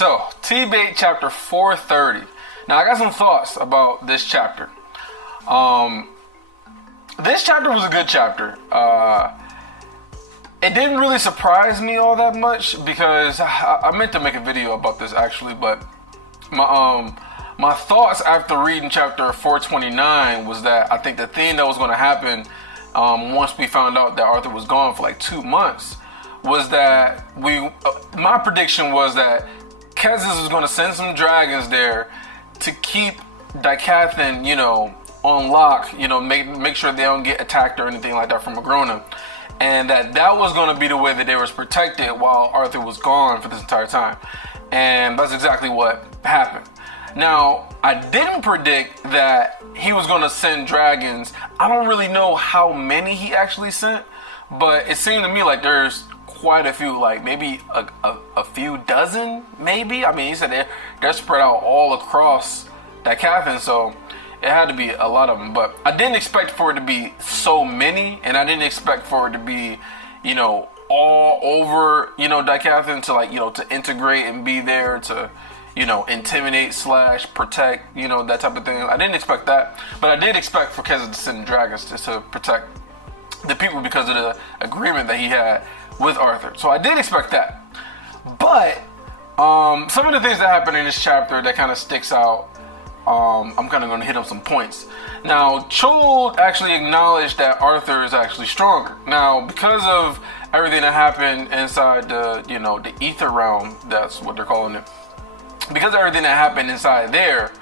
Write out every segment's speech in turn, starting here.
so T-Bait chapter 430. Now I got some thoughts about this chapter. This chapter was a good chapter. It didn't really surprise me all that much because I meant to make a video about this actually, but my thoughts after reading chapter 429 was that I think the thing that was going to happen once we found out that Arthur was gone for like 2 months was that my prediction was that Kessis was going to send some dragons there to keep Dicathan, on lock, make sure they don't get attacked or anything like that from Agrona. And that was going to be the way that they was protected while Arthur was gone for this entire time. And that's exactly what happened. Now, I didn't predict that he was going to send dragons. I don't really know how many he actually sent, but it seemed to me like there's quite a few, like maybe a few dozen, maybe. I mean, he said they're spread out all across Dicathan, so it had to be a lot of them. But I didn't expect for it to be so many, and I didn't expect for it to be, all over, Dicathan to to integrate and be there to, intimidate / protect, that type of thing. I didn't expect that, but I did expect for Kessis to send dragons to protect the people because of the agreement that he had with Arthur. So I did expect that. But some of the things that happen in this chapter that kind of sticks out, I'm kind of going to hit on some points. Now, Chol actually acknowledged that Arthur is actually stronger. Now, because of everything that happened inside the, the ether realm, that's what they're calling it. Because of everything that happened inside there,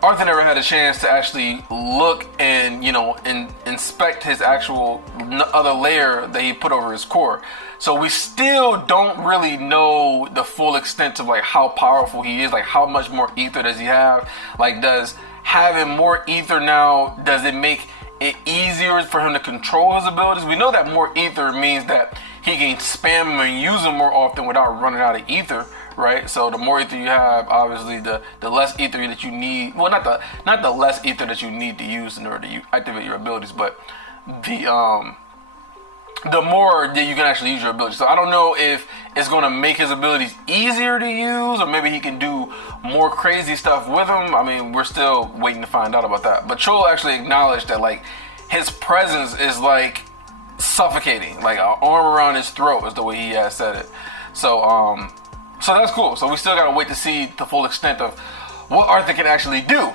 Arthur never had a chance to actually look and, inspect his actual other layer that he put over his core. So we still don't really know the full extent of how powerful he is, how much more ether does he have? Does having more ether now, does it make it easier for him to control his abilities? We know that more ether means that he can spam them and use them more often without running out of ether, right? So the more ether you have, obviously the less ether that you need. Well, not the less ether that you need to use in order to activate your abilities, but the more that you can actually use your abilities. So I don't know if it's going to make his abilities easier to use, or maybe he can do more crazy stuff with them. I mean, we're still waiting to find out about that. But Chol actually acknowledged that his presence is suffocating, an arm around his throat is the way he has said it. So so that's cool. So we still gotta wait to see the full extent of what Arthur can actually do.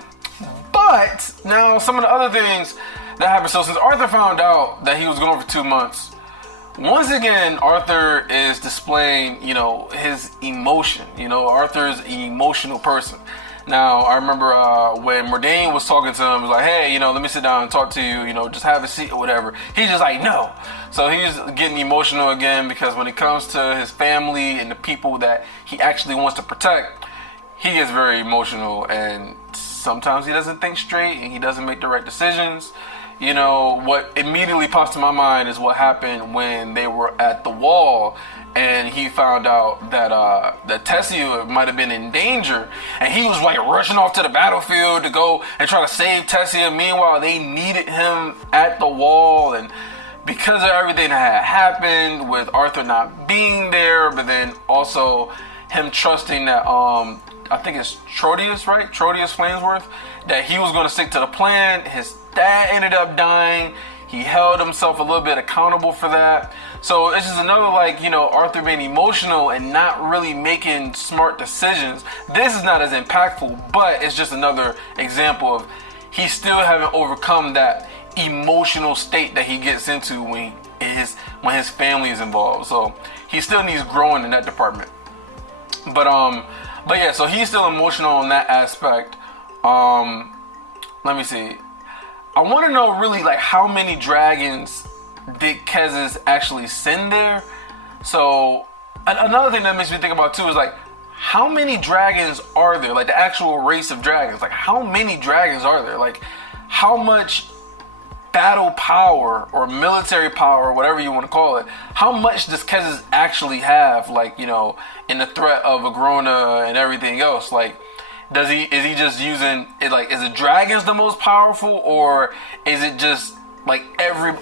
But now some of the other things that happened. So since Arthur found out that he was gone for 2 months, once again Arthur is displaying, his emotion. Arthur's an emotional person. Now I remember when Mordane was talking to him, he was like, "Hey, let me sit down and talk to you. Just have a seat or whatever." He's just like, "No." So he's getting emotional again because when it comes to his family and the people that he actually wants to protect, he gets very emotional, and sometimes he doesn't think straight and he doesn't make the right decisions. What immediately pops to my mind is what happened when they were at the wall and he found out that Tessia might have been in danger, and he was rushing off to the battlefield to go and try to save Tessia. Meanwhile, they needed him at the wall, and because of everything that had happened with Arthur not being there, but then also him trusting that I think it's Trotius, right? Trotius Flamesworth, that he was going to stick to the plan. His dad ended up dying. He held himself a little bit accountable for that. So it's just another Arthur being emotional and not really making smart decisions. This is not as impactful, but it's just another example of he still haven't overcome that emotional state that he gets into when his family is involved. So he still needs growing in that department. But yeah, so he's still emotional in that aspect. Let me see. I want to know really how many dragons did Kessis actually send there. So another thing that makes me think about too is how many dragons are there? The actual race of dragons. How many dragons are there? How much battle power or military power, whatever you want to call it, how much does Kessis actually have? In the threat of Agrona and everything else. Is he just using it? Is it dragons the most powerful, or is it just like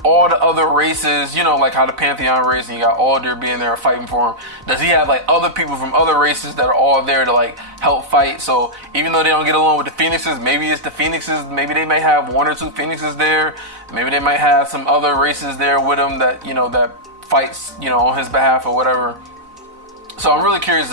all the other races, you know, like how the Pantheon race, and you got Aldir being there fighting for him. Does he have like other people from other races that are all there to like help fight? So even though they don't get along with the Phoenixes, maybe it's the Phoenixes. Maybe they may have 1 or 2 Phoenixes there. Maybe they might have some other races there with him that, you know, that fights, you know, on his behalf or whatever. So I'm really curious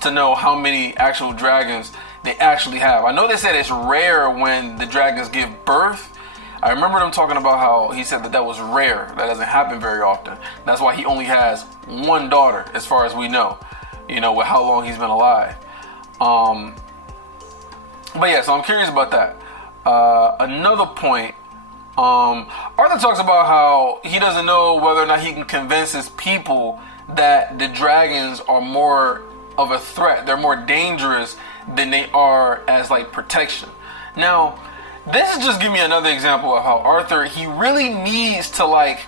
to know how many actual dragons they actually have. I know they said it's rare when the dragons give birth. I remember them talking about how he said that was rare. That doesn't happen very often. That's why he only has 1 daughter, as far as we know, you know, with how long he's been alive. But yeah, so I'm curious about that. Another point, Arthur talks about how he doesn't know whether or not he can convince his people that the dragons are more of a threat. They're more dangerous than they are as like protection. Now, this is just giving me another example of how Arthur, he really needs to like,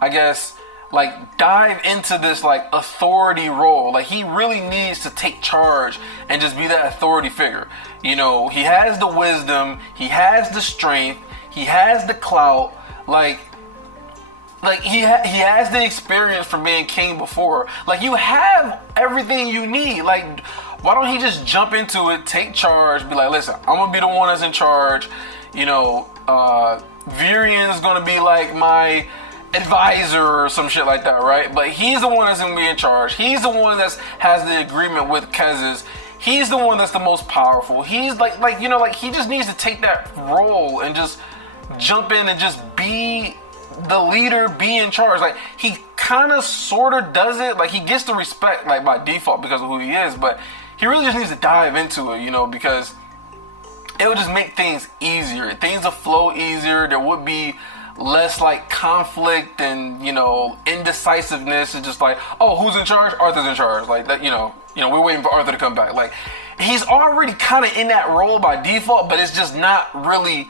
I guess, like dive into this like authority role. Like he really needs to take charge and just be that authority figure. You know, he has the wisdom, he has the strength, he has the clout, like he has the experience from being king before. Like you have everything you need. Like why don't he just jump into it, take charge, be like, listen, I'm gonna be the one that's in charge. You know, Virian's gonna be like my advisor or some shit like that, right? But he's the one that's gonna be in charge. He's the one that has the agreement with Kezis. He's the one that's the most powerful. He's like you know, like he just needs to take that role and just jump in and just be the leader, be in charge. Like he kind of sort of does it. Like he gets the respect like by default because of who he is, but he really just needs to dive into it, you know, because it would just make things easier. Things will flow easier. There would be less like conflict and, you know, indecisiveness. It's just like, oh, who's in charge? Arthur's in charge. Like that, you know, we're waiting for Arthur to come back. Like he's already kind of in that role by default, but it's just not really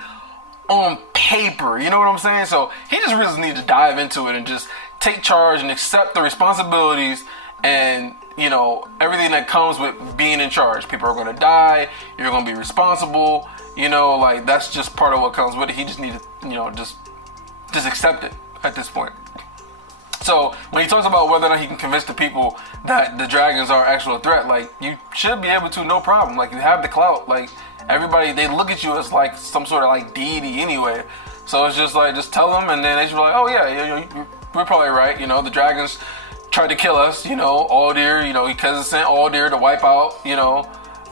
on paper, you know what I'm saying? So he just really needs to dive into it and just take charge and accept the responsibilities and, you know, everything that comes with being in charge. People are going to die, you're going to be responsible, you know, like that's just part of what comes with it. He just needs to, you know, just accept it at this point. So when he talks about whether or not he can convince the people that the dragons are actual threat, like you should be able to, no problem. Like you have the clout, like everybody, they look at you as like some sort of like deity anyway. So it's just like, just tell them and then they should be like, oh yeah, we're probably right. You know, the dragons tried to kill us, you know, Aldir, you know, because sent Aldir to wipe out, you know,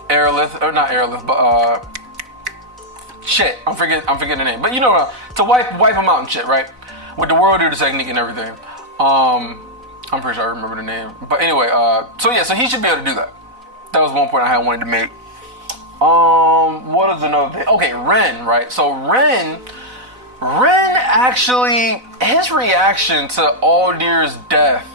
Aerolith, or not Aerolith, but shit, I'm forgetting the name. But you know, to wipe them out and shit, right? With the World Eater technique and everything. I'm pretty sure I remember the name. But anyway, so yeah, so he should be able to do that. That was one point I had wanted to make. What is another thing? Okay, Ren, right? So Ren actually, his reaction to Aldir's death,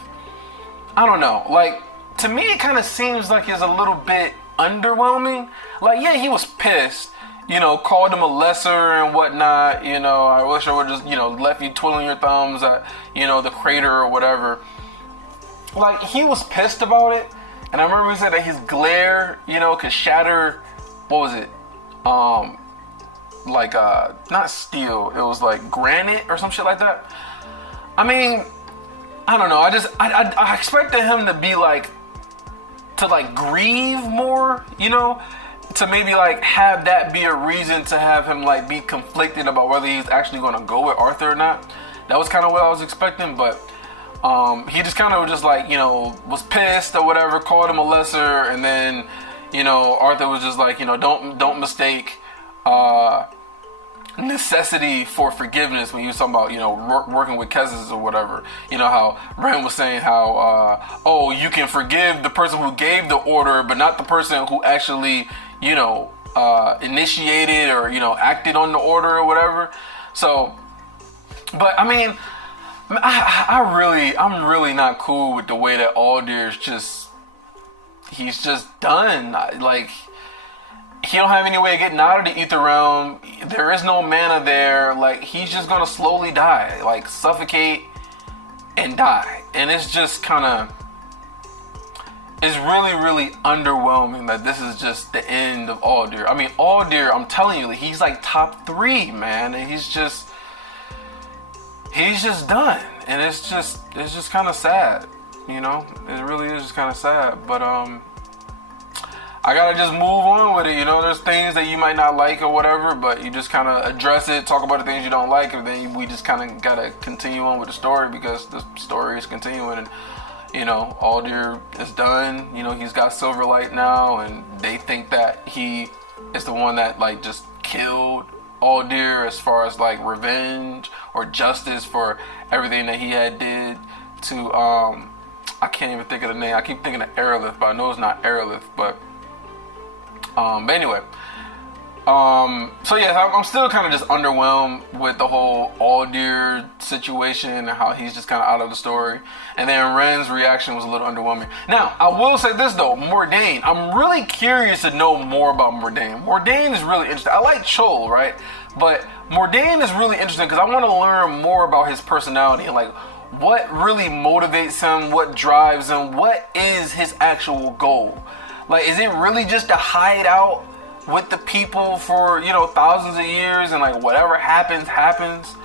I don't know. Like, to me, it kind of seems like it's a little bit underwhelming. Like, yeah, he was pissed. You know, called him a lesser and whatnot. You know, I wish I would just, you know, left you twiddling your thumbs at, you know, the crater or whatever. Like, he was pissed about it. And I remember he said that his glare, you know, could shatter, what was it? Like, not steel. It was like granite or some shit like that. I mean, I don't know. I expected him to be like, to like grieve more, you know? To maybe like have that be a reason to have him like be conflicted about whether he's actually going to go with Arthur or not. That was kind of what I was expecting, but he just kind of just like, you know, was pissed or whatever, called him a lesser, and then, you know, Arthur was just like, you know, don't mistake necessity for forgiveness when you was talking about, you know, working with Kezis or whatever. You know how Ren was saying how oh, you can forgive the person who gave the order but not the person who actually, you know, initiated or, you know, acted on the order or whatever. So, but I mean, I'm really not cool with the way that Aldir's just, he's just done. Like, he don't have any way of getting out of the ether realm. There is no mana there. Like, he's just gonna slowly die, like suffocate and die. And it's just kind of, it's really underwhelming that this is just the end of Aldir. I mean, Aldir, I'm telling you, he's like top 3, man. And he's just, he's just done, and it's just kind of sad, you know. It really is just kind of sad, but I gotta just move on with it, you know. There's things that you might not like or whatever, but you just kind of address it, talk about the things you don't like, and then we just kind of gotta continue on with the story because the story is continuing. And you know, Aldir is done. You know, he's got Silverlight now, and they think that he is the one that like just killed Aldir as far as like revenge or justice for everything that he had did to I can't even think of the name. I keep thinking of Aerolith, but I know it's not Aerolith. But anyway, so yeah, I'm still kind of just underwhelmed with the whole Aldir situation and how he's just kind of out of the story. And then Ren's reaction was a little underwhelming. Now, I will say this though, Mordain. I'm really curious to know more about Mordain. Mordain is really interesting. I like Chol, right? But Mordain is really interesting because I want to learn more about his personality and like what really motivates him, what drives him, what is his actual goal. Like, is it really just to hide out with the people for, you know, thousands of years and like whatever happens, happens?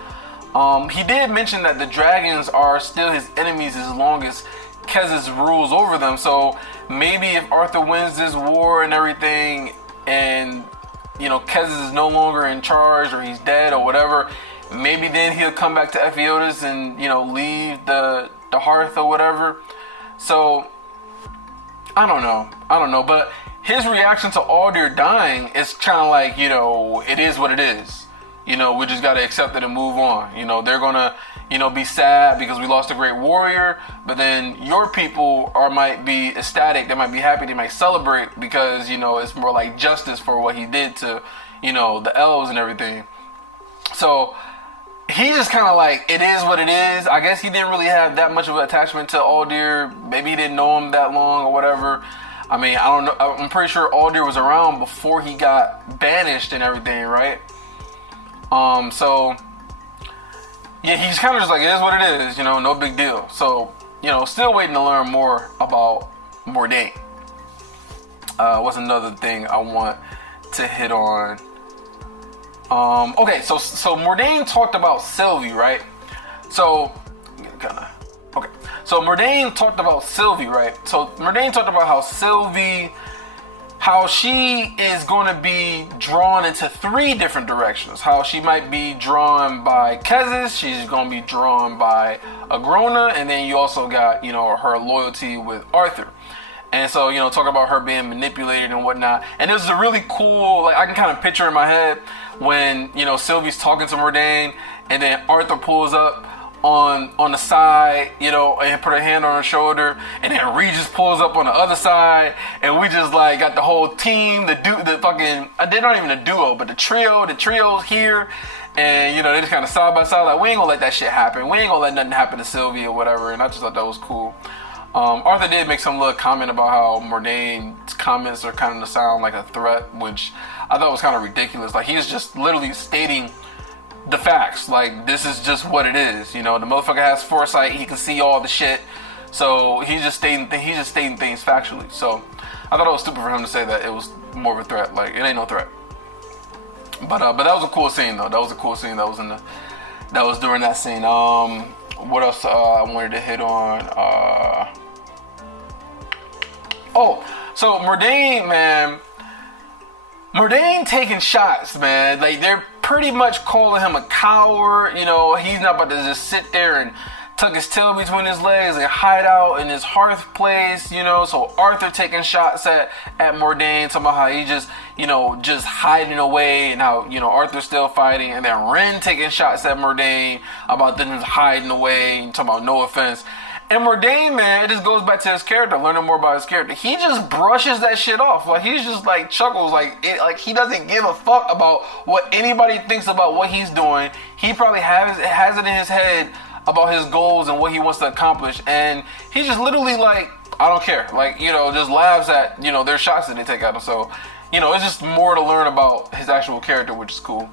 He did mention that the dragons are still his enemies as long as Kessis rules over them. So maybe if Arthur wins this war and everything and, you know, Kessis is no longer in charge or he's dead or whatever, maybe then he'll come back to Ephiodus and, you know, leave the hearth or whatever. So I don't know, but his reaction to Aldir dying is kind of like, you know, it is what it is. You know, we just got to accept it and move on. You know, they're going to, you know, be sad because we lost a great warrior, but then your people might be ecstatic, they might be happy, they might celebrate because, you know, it's more like justice for what he did to, you know, the elves and everything. So he's just kind of like, it is what it is. I guess he didn't really have that much of an attachment to Aldir. Maybe he didn't know him that long or whatever. I mean, I don't know. I'm pretty sure Aldir was around before he got banished and everything, right? So yeah, he's kind of just like, it is what it is, you know, no big deal. So, you know, still waiting to learn more about Mordain. What's another thing I want to hit on? Okay, so Mordain talked about Sylvie, right? So Mordain talked about Sylvie, right? So Mordain talked about how Sylvie, how she is going to be drawn into 3 different directions. How she might be drawn by Kessis, she's going to be drawn by Agrona, and then you also got, you know, her loyalty with Arthur. And so, you know, talk about her being manipulated and whatnot. And this is a really cool, like, I can kind of picture in my head when, you know, Sylvie's talking to Mordain, and then Arthur pulls up on the side, you know, and put her hand on her shoulder, and then Regis pulls up on the other side, and we just like got the whole team, the fucking, they're not even a duo, but the trio's here, and you know, they just kind of side by side, like, we ain't gonna let that shit happen, we ain't gonna let nothing happen to Sylvie or whatever. And I just thought that was cool. Arthur did make some little comment about how Mordain's comments are kind of to sound like a threat, which I thought was kind of ridiculous. Like, he's just literally stating the facts. Like, this is just what it is. You know, the motherfucker has foresight. He can see all the shit. So he's just stating things factually. So I thought it was stupid for him to say that it was more of a threat. Like, it ain't no threat. But that was a cool scene though. That was a cool scene that was during that scene. What else I wanted to hit on? So Mordain, man. Mordain taking shots, man. Like, they're pretty much calling him a coward. You know, he's not about to just sit there and tuck his tail between his legs and hide out in his hearth place, you know. So Arthur taking shots at Mordain, talking about how he just, you know, just hiding away, and how, you know, Arthur's still fighting. And then Ren taking shots at Mordain about them just hiding away and talking about no offense. And Mordain, man, it just goes back to his character, learning more about his character. He just brushes that shit off. Like, he's just like chuckles, like he doesn't give a fuck about what anybody thinks about what he's doing. He probably has it in his head about his goals and what he wants to accomplish, and he just literally like, I don't care. Like, you know, just laughs at, you know, their shots that they take at him. So, you know, it's just more to learn about his actual character, which is cool.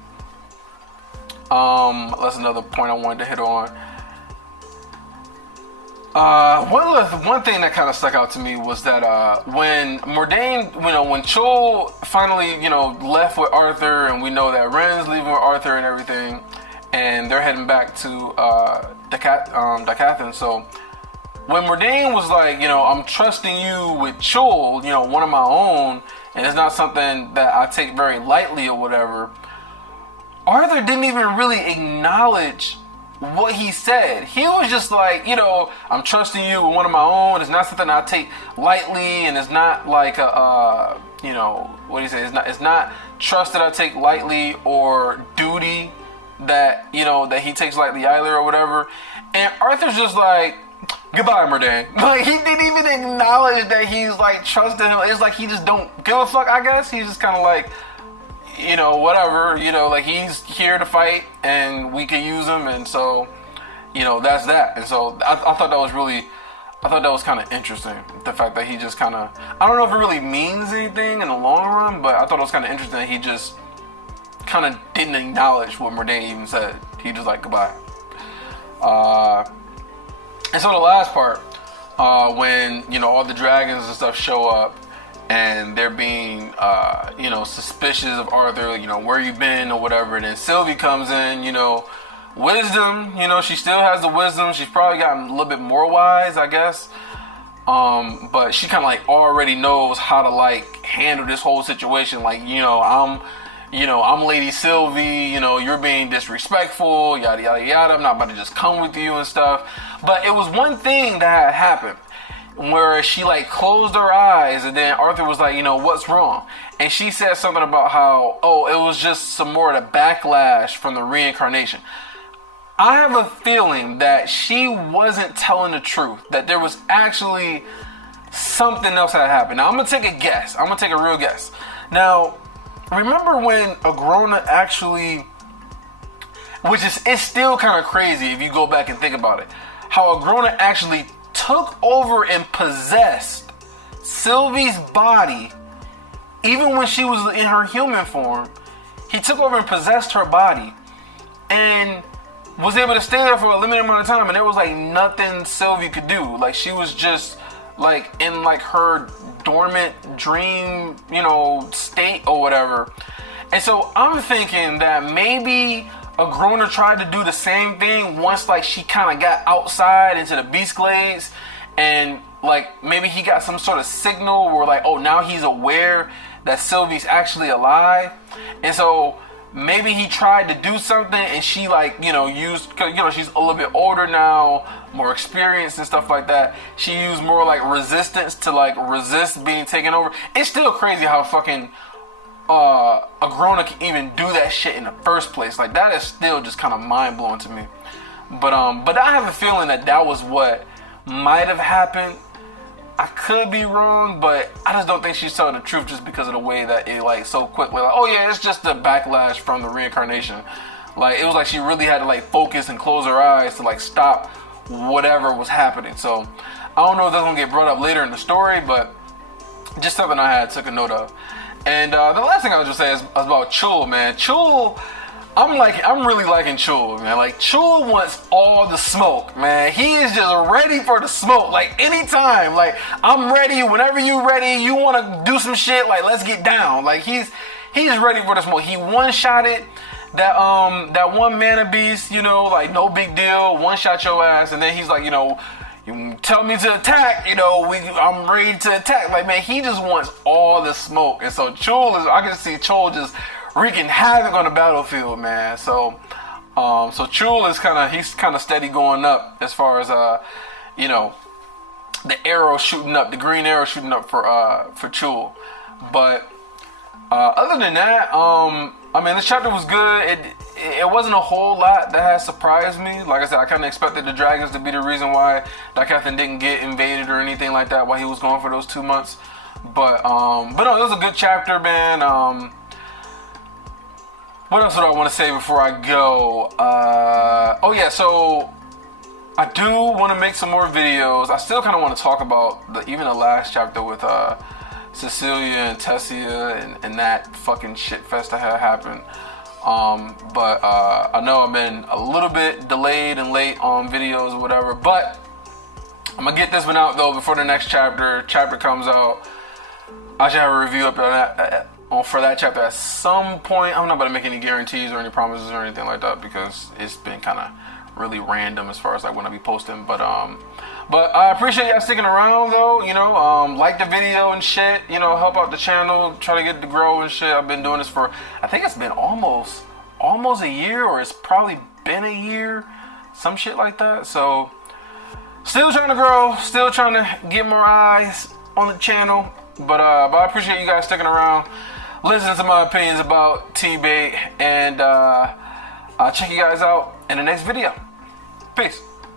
That's another point I wanted to hit on. One thing that kind of stuck out to me was that when Mordain, you know, when Chol finally, you know, left with Arthur, and we know that Ren's leaving with Arthur and everything, and they're heading back to Decathlon. So when Mordane was like, I'm trusting you with Chul, one of my own, and it's not something that I take very lightly or whatever, Arthur didn't even really acknowledge what he said. He was just like, I'm trusting you with one of my own. It's not something I take lightly, and it's not like what do you say? It's not trust that I take lightly or duty that that he takes lightly either or whatever. And Arthur's just like, goodbye, Mordane. Like, he didn't even acknowledge that he's like trusting him. It's like he just don't give a fuck, I guess. He's just kind of like, whatever, like he's here to fight and we can use him, and so, that's that. And so I thought that was kind of interesting. The fact that he just kind of, I don't know if it really means anything in the long run, but I thought it was kind of interesting that he just kind of didn't acknowledge what Mordane even said. He just like, goodbye. And so the last part, when, all the dragons and stuff show up, and they're being, suspicious of Arthur, where you been or whatever. And then Sylvie comes in, wisdom, she still has the wisdom. She's probably gotten a little bit more wise, I guess. But she kind of like already knows how to like handle this whole situation. Like, I'm Lady Sylvie, you're being disrespectful, yada, yada, yada. I'm not about to just come with you and stuff. But it was one thing that had happened, where she like closed her eyes, and then Arthur was like, what's wrong? And she said something about how, it was just some more of the backlash from the reincarnation. I have a feeling that she wasn't telling the truth, that there was actually something else that happened. Now I'm gonna take a guess. I'm gonna take a real guess. Now, remember when Agrona actually, it's still kind of crazy if you go back and think about it, how Agrona actually took over and possessed Sylvie's body. Even when she was in her human form, he took over and possessed her body and was able to stay there for a limited amount of time, and there was like nothing Sylvie could do. Like, she was just like in like her dormant dream, state or whatever. And so I'm thinking that maybe Agrona tried to do the same thing once like she kind of got outside into the Beast Glades, and like maybe he got some sort of signal where like, now he's aware that Sylvie's actually alive. And so maybe he tried to do something, and she like, used, cause she's a little bit older now, more experienced and stuff like that. She used more like resistance to like resist being taken over. It's still crazy how fucking Agrona can even do that shit in the first place. Like, that is still just kind of mind blowing to me. But I have a feeling that was what might have happened. I could be wrong, but I just don't think she's telling the truth just because of the way that it like so quickly like, it's just the backlash from the reincarnation. Like, it was like she really had to like focus and close her eyes to like stop whatever was happening. So I don't know if that's gonna get brought up later in the story, but just something I took a note of. And the last thing I was just saying is about Chul, man. Chul, I'm really liking Chul, man. Like, Chul wants all the smoke, man. He is just ready for the smoke. Like, anytime. Like, I'm ready. Whenever you ready, you want to do some shit. Like, let's get down. Like, he's ready for the smoke. He one-shotted that one mana beast. Like, no big deal. One-shot your ass, and then he's like, you tell me to attack, I'm ready to attack. Like, man, he just wants all the smoke. And so I can see Chul just wreaking havoc on the battlefield, man. So Chul is he's kind of steady going up as far as, the arrow shooting up, the green arrow shooting up for Chul. But, other than that, this chapter was good. It wasn't a whole lot that has surprised me. Like I said, I kind of expected the dragons to be the reason why Decathlon didn't get invaded or anything like that while he was gone for those 2 months. But no, it was a good chapter, man. What else would I want to say before I go? So I do want to make some more videos. I still kind of want to talk about even the last chapter with Cecilia and Tessia and that fucking shit fest that had happened. But I know I've been a little bit delayed and late on videos or whatever, but I'm gonna get this one out though before the next chapter comes out. I should have a review up for that chapter at some point. I'm not about to make any guarantees or any promises or anything like that because it's been kind of really random as far as like when I be posting. But I appreciate y'all sticking around though. You know, like the video and shit. You know, help out the channel, try to get it to grow and shit. I've been doing this for, I think it's been almost a year, or it's probably been a year, some shit like that. So still trying to grow, still trying to get more eyes on the channel. But I appreciate you guys sticking around, listening to my opinions about T-Bait, and I'll check you guys out in the next video. Peace.